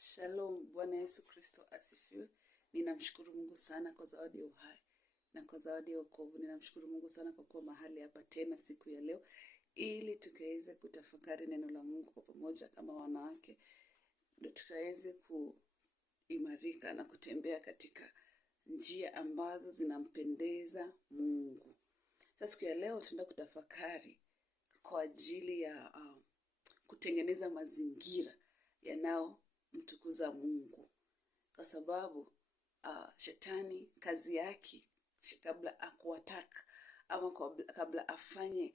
Shalom, Bwana Yesu Kristo asifiwe. Ninamshukuru Mungu sana kwa zawadi ya uhai na kwa zawadi ya wokovu. Ninamshukuru Mungu sana kwa kuwa mahali hapa tena siku ya leo ili tukaweze kutafakari neno la Mungu kwa pamoja kama wanawake, ndio tukaweze kuimarika na kutembea katika njia ambazo zinampendeza Mungu. Sasa siku ya leo tunaenda kutafakari kwa ajili ya kutengeneza mazingira yanao mtukuza Mungu, kwa sababu shetani kazi yake kabla akuataka ama kabla afanye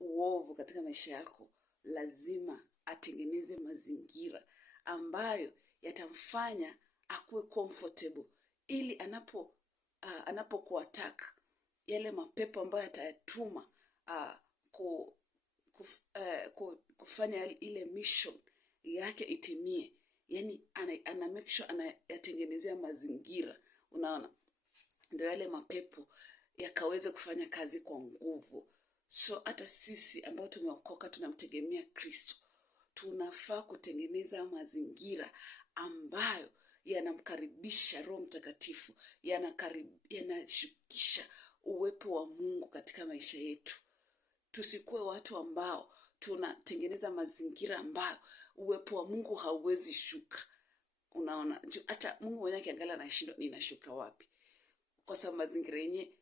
uovu katika maisha yako, lazima atengeneze mazingira ambayo yatamfanya akuwe comfortable, ili anapokuataka yale mapepo ambayo atayatuma kufanya ile mission yake itimie. Yani ana make sure anayatengenezea mazingira, unaona, ndio yale mapepo yakaweze kufanya kazi kwa nguvu. So hata sisi ambao tumeokoka tunamtegemea Kristo, tunafaa kutengeneza mazingira ambayo yanamkaribisha Roho Mtakatifu, yanashukisha uwepo wa Mungu katika maisha yetu. Tusikuwe watu ambao tunatengeneza mazingira ambayo uwepo wa Mungu hauwezi shuka. Unaona, hata Mungu mwenyewe akiangalia anashindwa, ninashuka wapi? Kwa sababu mazingira yenyewe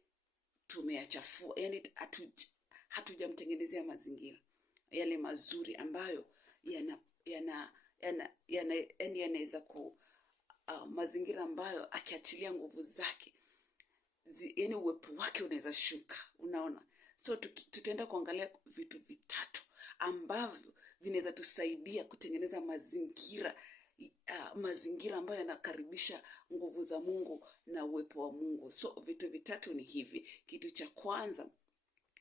tumeyachafua. Yani hatujamtengenezea mazingira yale mazuri ambayo yanaweza mazingira ambayo akiachilia nguvu zake, yani uwepo wake unaweza shuka, unaona. So tutaenda kuangalia vitu vitatu ambavyo vinaweza tusaidia kutengeneza mazingira ambayo yanakaribisha nguvu za Mungu na uwepo wa Mungu. So vitu vitatu ni hivi. Kitu cha kwanza,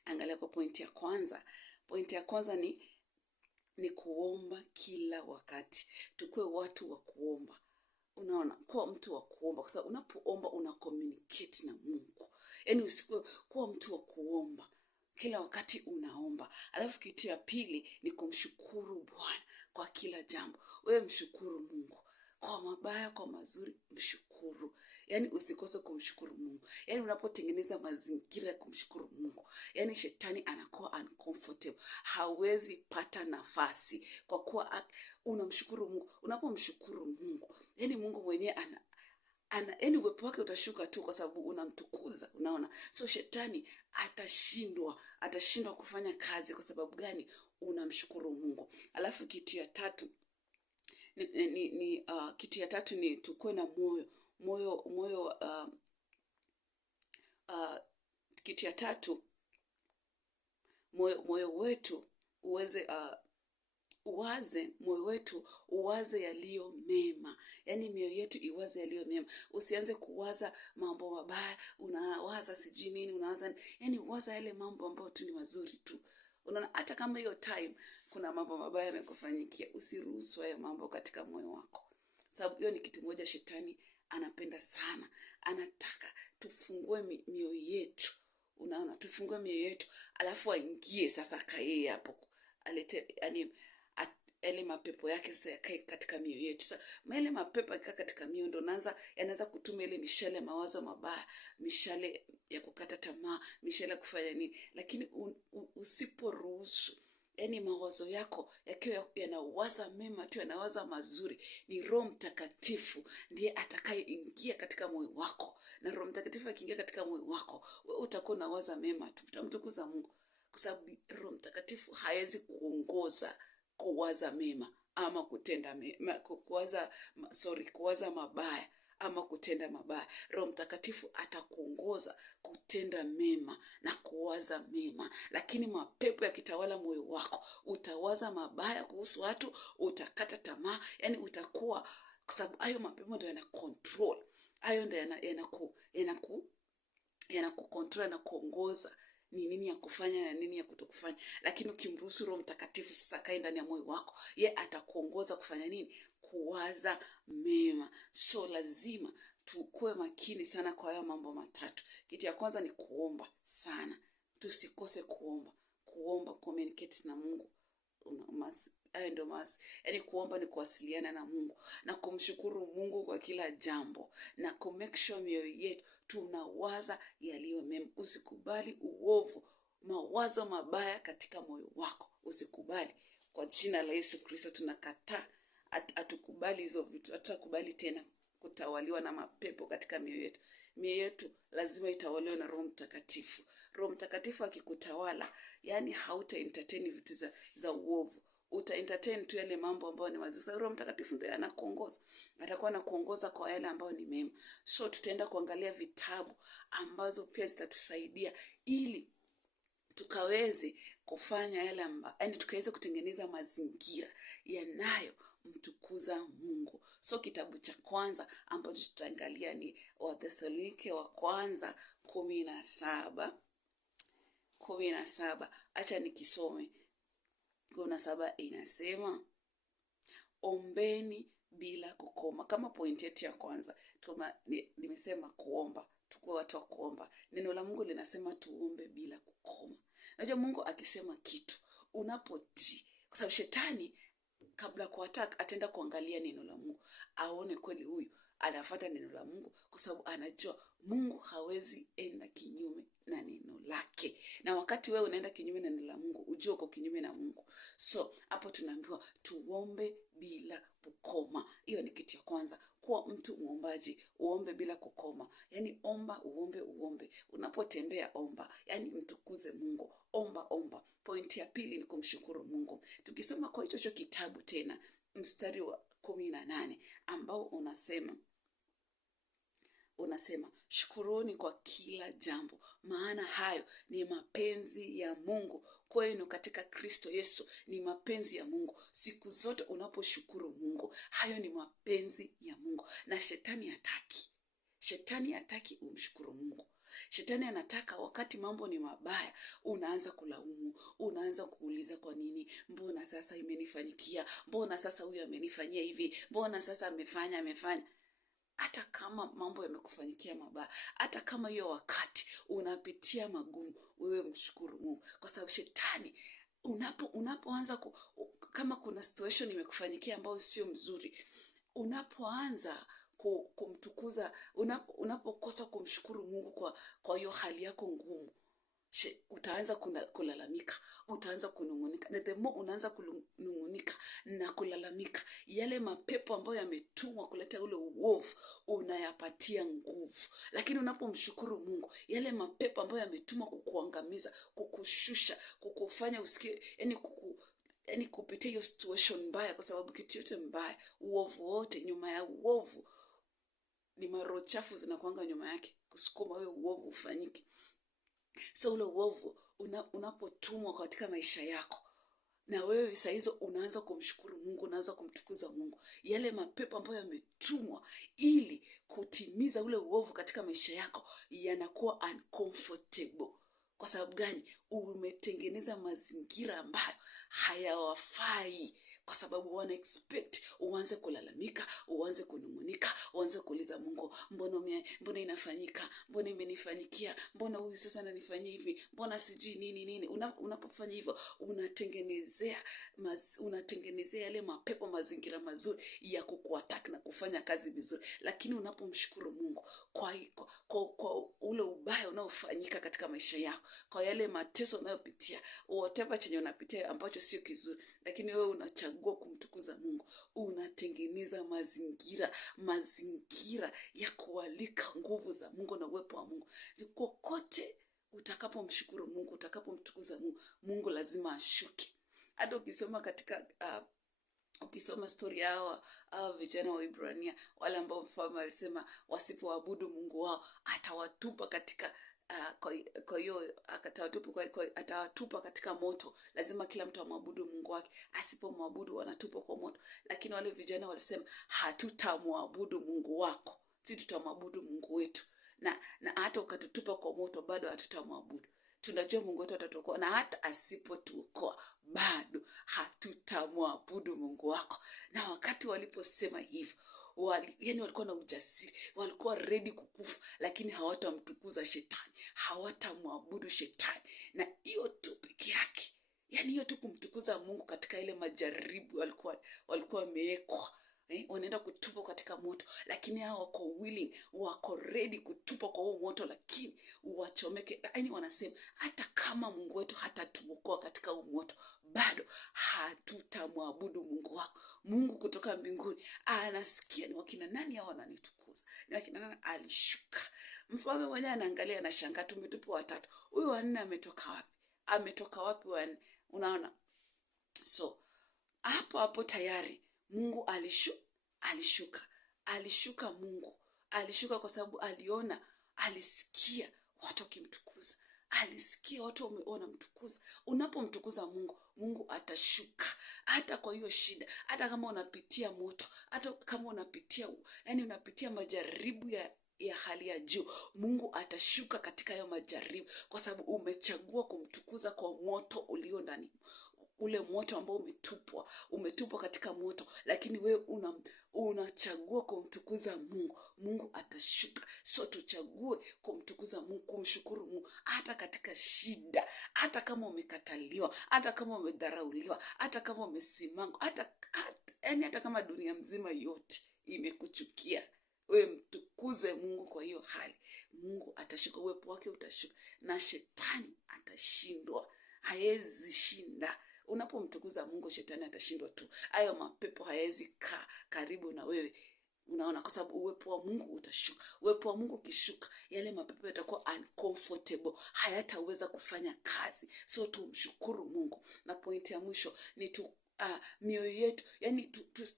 angalia kwa pointi ya kwanza. Pointi ya kwanza ni kuomba kila wakati. Tukue watu wa kuomba. Unaona, kuwa mtu wa kuomba, kwa sababu unapoomba una communicate na Mungu. Yani usikuwe kuwa mtu wa kuomba kila wakati unaomba. Alafu kitu ya pili ni kumshukuru Bwana kwa kila jambo. Wewe mshukuru Mungu kwa mabaya, kwa mazuri, mshukuru. Yani usikose kumshukuru Mungu. Yani unapotengeneza mazingira ya kumshukuru Mungu, yani shetani anakuwa uncomfortable, hawezi pata nafasi, kwa kuwa unamshukuru Mungu. Unapomshukuru Mungu, yani Mungu mwenyewe yani uwepo wake utashuka tu, kwa sababu unamtukuza, unaona. So shetani atashindwa kufanya kazi. Kwa sababu gani? Unamshukuru Mungu. Alafu kitu ya tatu ni tukue na moyo. Kitu ya tatu, moyo wetu uwaze yaliyo mema. Yani mioyo yetu iwaze yaliyo mema. Usianze kuwaza mambo mabaya, unawaza sijui nini, unawaza, yani uwaza yale mambo ambayo tu ni mazuri tu. Unaona, hata kama hiyo time kuna mambo mabaya yamekufanyikia, usiruhusu hayo mambo katika moyo wako. Sababu hiyo ni kitu moja shetani anapenda sana. Anataka tufungue mioyo yetu. Unaona, tufungue mioyo yetu, alafu aingie sasa, akae hapo, alete yale mapepo yake sasa yakae katika mioyo yetu. Sasa yale mapepo yakikaa katika mioyo, ndo yanaanza kutuma ile mishale ya mawazo mabaya, mishale ya kukata tamaa, mishale ya kufanya nini. Lakini usiporuhusu, yani mawazo yako yakiwa yanawaza mema tu, yanawaza mazuri, ni Roho Mtakatifu ndiye atakayeingia katika moyo wako. Na Roho Mtakatifu akiingia katika moyo wako, wewe utakuwa unawaza mema tu, utamtukuza Mungu. Kwa sababu Roho Mtakatifu hawezi kuongoza kuwaza mema ama kutenda mema, kuwaza mabaya ama kutenda mabaya. Roho Mtakatifu atakuongoza kutenda mema na kuwaza mema. Lakini mapepo yakitawala moyo wako, utawaza mabaya kuhusu watu, utakata tamaa, yani utakuwa, kwa sababu hayo mapepo ndio yana control. Hayo ndio yanakucontrol na kuongoza ni nini ya kufanya na nini ya kutokufanya. Lakini ukimruhusu Roho Mtakatifu sasa kae ndani ya moyo wako, yeye atakuongoza kufanya nini? Kuwaza mema. So lazima tukue makini sana kwa haya mambo matatu. Kitu ya kwanza ni kuomba sana. Tusikose kuomba, communicate na Mungu. hayo ndio maasi. Yaani kuomba ni kuwasiliana na Mungu na kumshukuru Mungu kwa kila jambo na kumake sure mioyo yetu tunawaza yaliyo mema. Usikubali uovu, mawazo mabaya katika moyo wako. Usikubali. Kwa jina la Yesu Kristo tunakataa. Hatukubali hizo vitu. Hatutakubali tena kutawaliwa na mapepo katika mioyo yetu. Mioyo yetu lazima itawaliwe na Roho Mtakatifu. Roho Mtakatifu akikutawala, yani hauta entertain vitu za uovu. Uta entertain tu yale mambo ambayo ni mazuri. Sasa Roho Mtakatifu ndiye anakuongoza. Atakuwa anakuongoza kwa yale ambayo ni mema. So tutaenda kuangalia vitabu ambazo pia zitatusaidia ili tukaweze kufanya yale ambayo, yani tukaweze kutengeneza mazingira yanayo mtukuza Mungu. So kitabu cha kwanza ambacho tutaangalia ni Wathesalonike wa kwanza 17. Acha nikisome. 17 inasema, ombeni bila kukoma. Kama point yetu ya kwanza nimesema kuomba, tukuwe watu wa kuomba. Neno la Mungu linasema tuombe bila kukoma. Unajua Mungu akisema kitu unapotii, kwa sababu shetani kabla kuattack ataenda kuangalia neno la Mungu, aone kweli huyu anafuata neno la Mungu, kwa sababu anajua Mungu hawezi enda kinyume na neno lake. Na wakati wewe unaenda kinyume na neno la Mungu, ujue uko kinyume na Mungu. So hapo tunaambiwa tuombe bila kukoma. Hiyo ni kitu ya kwanza. Kuwa mtu muombaji, uombe bila kukoma. Yani omba, uombe. Unapotembea omba. Yani mtukuze Mungu. Omba. Point ya pili ni kumshukuru Mungu. Tukisoma kwa hicho kitabu tena, mstari wa 18 ambao unasema shukuruni kwa kila jambo, maana hayo ni mapenzi ya Mungu kwenu katika Kristo Yesu. Ni mapenzi ya Mungu. Siku zote unaposhukuru Mungu, hayo ni mapenzi ya Mungu. Na shetani hataki umshukuru Mungu. Shetani anataka wakati mambo ni mabaya, unaanza kulaumu, unaanza kuuliza kwa nini, mbona sasa imenifanyikia, mbona sasa huyu amenifanyia hivi, mbona sasa amefanya. Hata kama mambo yamekufanyikia mabaya, hata kama hiyo wakati unapitia magumu, wewe mshukuru Mungu. Kwa sababu shetani unapoanza kama kuna situation imekufanyikia ambayo sio mzuri, unapoanza kumtukuza, unapokosa kumshukuru Mungu kwa hiyo hali yako ngumu, utaanza kulalamika, utaanza kunungunika. Na the more unaanza kunungunika na kulalamika, yale mapepo ambayo yametumwa kuleta ule uovu unayapatia nguvu. Lakini unapomshukuru Mungu, yale mapepo ambayo yametumwa kukuangamiza, kukushusha, kukufanya usikie, yani kupitia hiyo situation mbaya, kwa sababu kitu yote mbaya, uovu wote, nyuma ya uovu ni maroho chafu zinakuanga nyuma yake kusukuma wewe uovu ufanyike. So ule uovu unapotumwa katika maisha yako, na wewe saa hizo unaanza kumshukuru Mungu, unaanza kumtukuza Mungu, yale mapepo ambayo yametumwa ili kutimiza ule uovu katika maisha yako yanakuwa uncomfortable. Kwa sababu gani? Umetengeneza mazingira ambayo hayawafai, kwa sababu wana expect uanze kulalamika, uanze kunungunika, uanze kuuliza Mungu, mbona inafanyika, mbona imenifanyikia, mbona huyu sasa ananifanyia hivi, mbona sijui nini. Unapofanya hivyo unatengenezea yale mapepo mazingira mazuri ya kukuattack na kufanya kazi vizuri. Lakini unapomshukuru Mungu kwa ule ubaya unaofanyika katika maisha yako, kwa yale mateso unayopitia, whatever chenye unapitia ambacho sio kizuri, lakini wewe unachagua kumtukuza Mungu, unatengeneza mazingira ya kualika nguvu za Mungu na uwepo wa Mungu. Kokote utakapomshukuru Mungu, utakapomtukuza Mungu, Mungu lazima ashuke. Hata ukisoma story yao vijana wa Ibrania, wale ambao mfalme alisema wasipoabudu Mungu wao atawatupa katika atawatupa katika moto. Lazima kila mtu amwabudu Mungu wake. Asipomwabudu wanatupa kwa moto. Lakini wale vijana walisema hatutamwabudu Mungu wako, sisi tutamwabudu Mungu wetu. Na hata ukatutupa kwa moto bado hatutamwabudu. Tunajua Mungu wetu atatuokoa, na hata asipotuokoa bado hatutamwabudu Mungu wako. Na wakati waliposema hivyo, yani walikuwa na ujasiri, walikuwa ready kukufa, lakini hawatamtukuza shetani, hawatamwabudu shetani. Na hiyo tu peke yake Yani hiyo tu kumtukuza Mungu katika ile majaribu walikuwa wamewekwa. Wanaenda kutupwa katika moto, lakini hao wako willing, wako ready kutupwa kwa huo moto, lakini wachomeke. Yani wanasema hata kama Mungu wetu hatatuokoa katika huo moto, bado hatutamwabudu Mungu wako. Mungu kutoka mbinguni anasikia ni wakina nani hao wananitukuza, ni wakina nani. Alishuka. Mfalme mwenyewe anaangalia, anashangaa, tumetupwa watatu, huyu wa nne ametoka wapi wa nne? Unaona? So hapo tayari Mungu alishuka. Mungu alishuka kwa sababu alisikia watu wakimtukuza, alisikia watu wanamtukuza. Unapomtukuza Mungu atashuka hata kwa hiyo shida, hata kama unapitia moto, hata kama unapitia majaribu ya hali ya juu, Mungu atashuka katika hayo majaribu, kwa sababu umechagua kumtukuza kwa moto ulio ndani. Ule moto ambao umetupwa katika moto, lakini wewe unachagua kumtukuza Mungu. Mungu atashuka. So tuchague kumtukuza Mungu, kumshukuru Mungu hata katika shida, hata kama umekataliwa, hata kama umedharauliwa, hata kama umesimangwa, hata kama dunia mzima yote imekuchukia, wewe mtukuze Mungu kwa hiyo hali. Mungu atashuka, uwepo wake utashuka, na shetani atashindwa. Haezi shinda. Unapomtukuza Mungu, shetani atashindwa tu. Hayo mapepo hayawezi karibu na wewe. Unaona? Kwa sababu uwepo wa Mungu utashuka. Uwepo wa Mungu ukishuka, yale mapepo yatakuwa uncomfortable, hayataweza kufanya kazi. So tumshukuru Mungu. Na pointi ya mwisho ni mioyo yetu, yani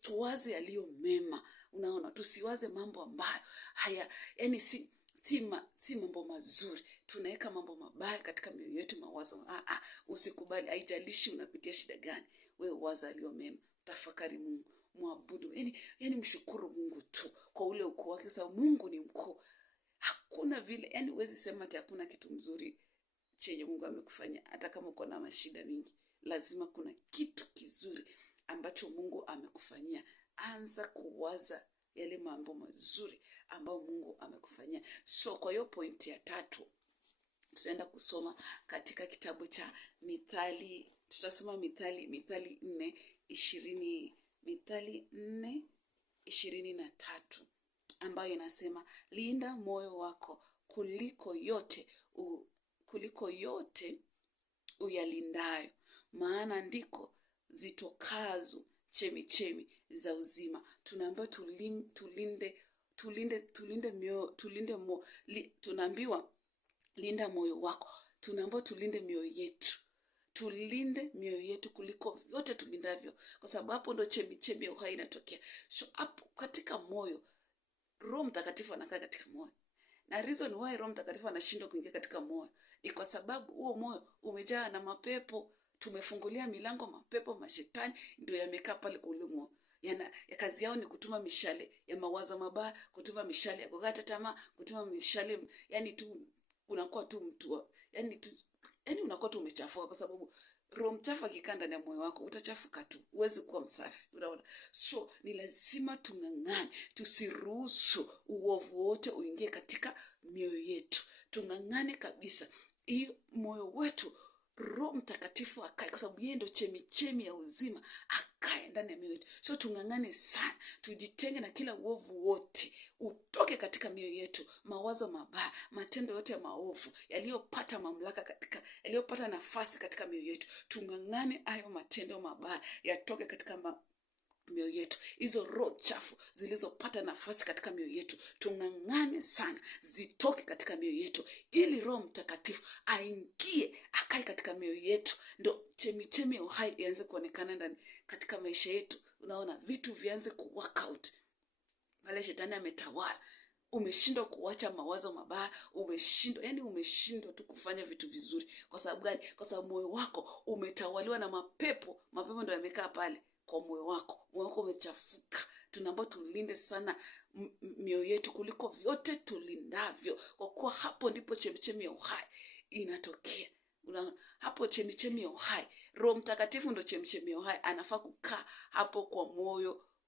tuwaze yaliyo mema. Unaona? Tusiwaze mambo ambayo yani si mambo mazuri. Tunaweka mambo mabaya katika mioyo yetu, mawazo. Usikubali. Haijalishi unapitia shida gani, wewe waza yaliyo mema. Tafakari Mungu, muabudu. Yani mshukuru Mungu tu kwa ule ukuu wake, sababu Mungu ni mkuu. Hakuna vile, yani huwezi sema ati hakuna kitu mzuri chenye Mungu amekufanyia. Hata kama uko na mashida mingi, lazima kuna kitu kizuri ambacho Mungu amekufanyia. Anza kuwaza yale mambo mazuri ambayo Mungu amekufanyia. So kwa hiyo pointi ya 3, tutaenda kusoma katika kitabu cha Mithali. Tutasoma Mithali 4:23 ambayo inasema, linda moyo wako kuliko yote uyalindayo, maana ndiko zitokazo chemichemi za uzima. Tunaambiwa tunaambiwa linda moyo wako. Tunaambiwa tulinde mioyo yetu. Tulinde mioyo yetu kuliko yote tulindavyo, kwa sababu hapo ndo chemichemi ya uhai inatokea. So hapo katika moyo, Roho Mtakatifu anakaa katika moyo. Na reason why Roho Mtakatifu anashindwa kuingia katika moyo ni kwa sababu huo moyo umejaa na mapepo. Tumefungulia milango, mapepo, mashetani ndio yamekaa pale kwa ule moyo. Ya kazi yao ni kutuma mishale ya mawazo mabaya, kutuma mishale ya kukata tamaa, kutuma mishale, yani tu unakuwa tu mtu, yani unakuwa tu umechafuka, kwa sababu roho mchafu akikaa ndani ya moyo wako utachafuka tu, huwezi kuwa msafi. Unaona? So ni lazima tung'ang'ane, tusiruhusu uovu wote uingie katika mioyo yetu. Tung'ang'ane kabisa hiyo moyo wetu Roho Mtakatifu akae, kwa sababu yeye ndio chemichemi ya uzima, akae ndani ya mioyo yetu. So tung'ang'ane sana, tujitenge na kila uovu wote, utoke katika mioyo yetu. Mawazo mabaya, matendo yote ya maovu yaliyopata mamlaka yaliyopata nafasi katika mioyo yetu, tung'ang'ane hayo matendo mabaya yatoke katika mioyo yetu. Hizo roho chafu zilizopata nafasi katika mioyo yetu, tung'ang'ane sana zitoke katika mioyo yetu, ili Roho Mtakatifu aingie, akae katika mioyo yetu, ndo chemichemi ya uhai ianze kuonekana ndani katika maisha yetu. Unaona? Vitu vianze kuwork out. Wale shetani ametawala, umeshindwa kuacha mawazo mabaya, umeshindwa tu kufanya vitu vizuri. Kwa sababu gani? Kwa sababu moyo wako umetawaliwa na mapepo. Mapepo ndio yamekaa pale kwa moyo wako. Moyo wako umechafuka. Tunaomba tulinde sana mioyo yetu kuliko vyote tulindavyo, kwa kuwa hapo ndipo chemichemi ya uhai inatokea. Unaona? Hapo chemichemi ya uhai, Roho Mtakatifu ndio chemichemi ya uhai, anafaa kukaa hapo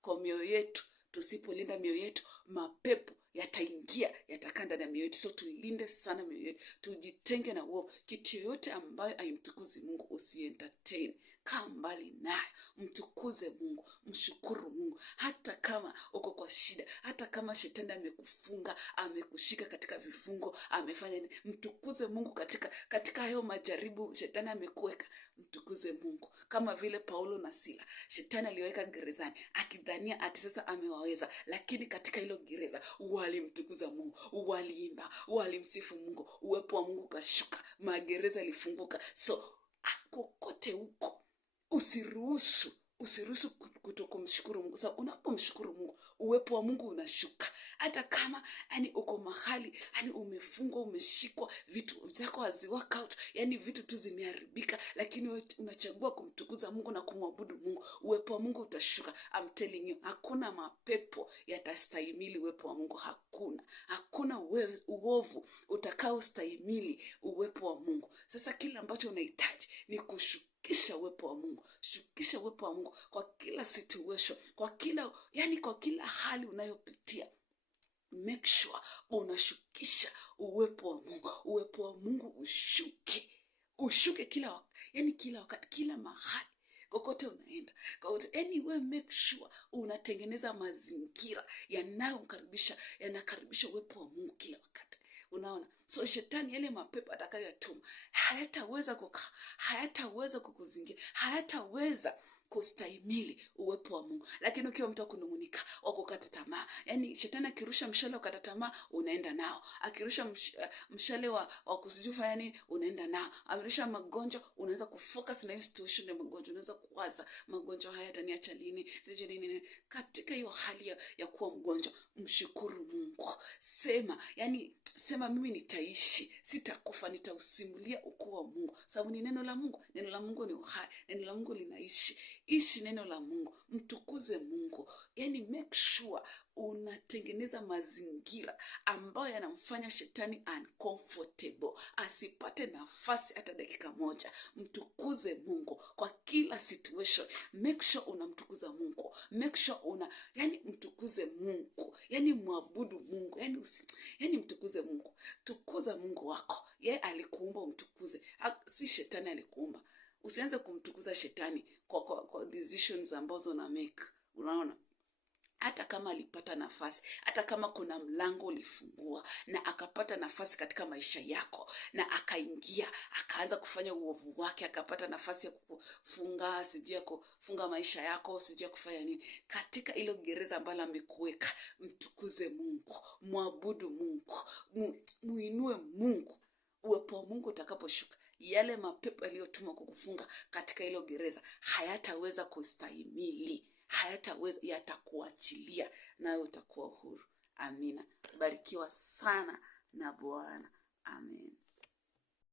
kwa mioyo yetu. Tusipolinda mioyo yetu, mapepo yataingia, yatakaa ndani ya mioyo yetu. So tulinde sana mioyo yetu, tujitenge na uovu. Kitu yoyote ambayo haimtukuzi Mungu usientertain, kaa mbali nayo. Mtukuze Mungu, mshukuru Mungu. Hata kama uko kwa shida, hata kama shetani amekufunga, amekushika katika vifungo, amefanya nini, mtukuze Mungu katika hayo majaribu shetani amekuweka. Mtukuze Mungu. Kama vile Paulo na Sila, shetani aliweka gerezani akidhania ati sasa amewaweza, lakini katika hilo gereza walimtukuza Mungu, waliimba, walimsifu Mungu, uwepo wa Mungu kashuka, magereza yalifunguka. So kokote huko usiruhusu kutokumshukuru Mungu. Sasa unapomshukuru Mungu, uwepo wa Mungu unashuka. Hata kama uko mahali umefungwa, umeshikwa, vitu zako hazi work out, vitu tu zimeharibika, lakini wewe unachagua kumtukuza Mungu na kumwabudu Mungu, uwepo wa Mungu utashuka. I'm telling you, hakuna mapepo yatastahimili uwepo wa Mungu. Hakuna uovu utakaostahimili uwepo wa Mungu. Sasa kila ambacho unahitaji ni kushukisha uwepo wa Mungu. Shukisha uwepo wa Mungu kwa kila situation, kwa kila hali unayopitia. Make sure unashukisha uwepo wa Mungu. Uwepo wa Mungu ushuke kila wakati, kila mahali, kokote unaenda, anyway. Make sure unatengeneza mazingira yanakaribisha uwepo wa Mungu kila wakati. Unaona? So shetani, yale mapepo atakayotuma hayataweza kukuzingira, hayataweza kustahimili uwepo wa Mungu. Lakini ukiwa mtu kunungunika, kukata tamaa, shetani akirusha mshale ukata tamaa, unaenda nao. Akirusha mshale wa kusijufanya nini, unaenda nao. Amirusha magonjwa, unaweza kufocus na hiyo situation ya magonjwa. Unaweza kuwaza, magonjwa haya yataniacha lini, sije nini. Katika hiyo hali ya kuwa mgonjwa, mshukuru Mungu. Sema mimi nitaishi, sitakufa, nitausimulia ukuu wa Mungu. Sababu ni neno la Mungu. Neno la Mungu ni uhai, neno la Mungu linaishi. Ishi neno la Mungu, mtukuze Mungu. Make sure unatengeneza mazingira ambayo yanamfanya shetani uncomfortable, asipate nafasi hata dakika moja. Mtukuze Mungu kwa kila situation. Make sure unamtukuza Mungu. Make sure mtukuze Mungu. Mwabudu Mungu. Mtukuze Mungu. Tukuza Mungu wako. Yeye alikuumba umtukuze. Si shetani alikuumba. Usianze kumtukuza shetani kwa decisions ambazo na make. Unaona? Hata kama alipata nafasi, hata kama kuna mlango ulifungua na akapata nafasi katika maisha yako, na akaingia, akaanza kufanya uovu wake, akapata nafasi ya kufunga, sijia kufunga maisha yako, sijia kufanya nini, katika hilo gereza ambalo amekuweka, mtukuze Mungu, mwabudu Mungu, muinue Mungu. Uwepo wa Mungu utakaposhuka, yale mapepo yaliyotumwa kukufunga katika hilo gereza hayataweza kustahimili, yatakuachilia, nawe utakuwa huru. Amina. Barikiwa sana na Bwana. Amen.